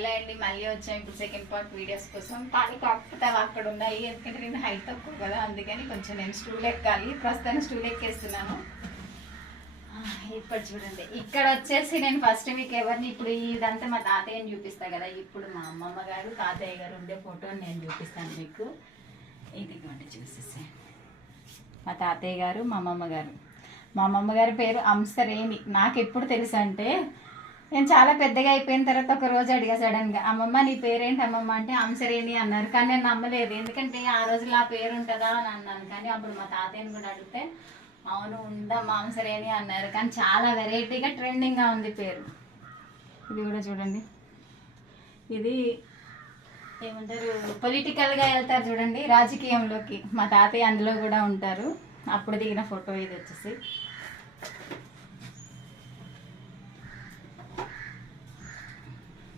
అలా అండి మళ్ళీ వచ్చాం ఇప్పుడు సెకండ్ పార్ట్ వీడియోస్ కోసం. కానీ కాకపోతే అవి అక్కడ ఉన్నాయి, ఎందుకంటే నేను హైట్ తక్కువ కదా, అందుకని కొంచెం నేను స్టూల్ ఎక్కాలి. ప్రస్తుతానికి స్టూల్ ఎక్కేస్తున్నాను. ఇప్పుడు చూడండి, ఇక్కడ వచ్చేసి నేను ఫస్ట్ మీకు ఎవరిని, ఇప్పుడు ఇదంతా మా తాతయ్యని చూపిస్తాను కదా, ఇప్పుడు మా అమ్మమ్మ గారు తాతయ్య గారు ఉండే ఫోటోని నేను చూపిస్తాను మీకు. ఇదిగోండి చూసేసి, మా తాతయ్య గారు మా అమ్మమ్మ గారు. మా అమ్మమ్మ గారి పేరు అంశరేణి. నాకు ఎప్పుడు తెలుసు అంటే, నేను చాలా పెద్దగా అయిపోయిన తర్వాత ఒక రోజు అడిగా సడన్గా, అమ్మమ్మ నీ పేరేంటి అమ్మమ్మ అంటే అంశరేణి అన్నారు. కానీ నేను నమ్మలేదు, ఎందుకంటే ఆ రోజులో ఆ పేరు ఉంటుందా అని అన్నాను. కానీ అప్పుడు మా తాతయ్యని కూడా అడిగితే అవును ఉందమ్మా అంశరేణి అన్నారు. కానీ చాలా వెరైటీగా ట్రెండింగ్గా ఉంది పేరు. ఇది కూడా చూడండి, ఇది ఏమంటారు పొలిటికల్గా వెళ్తారు చూడండి రాజకీయంలోకి, మా తాతయ్య అందులో కూడా ఉంటారు. అప్పుడు దిగిన ఫోటో ఇది వచ్చేసి.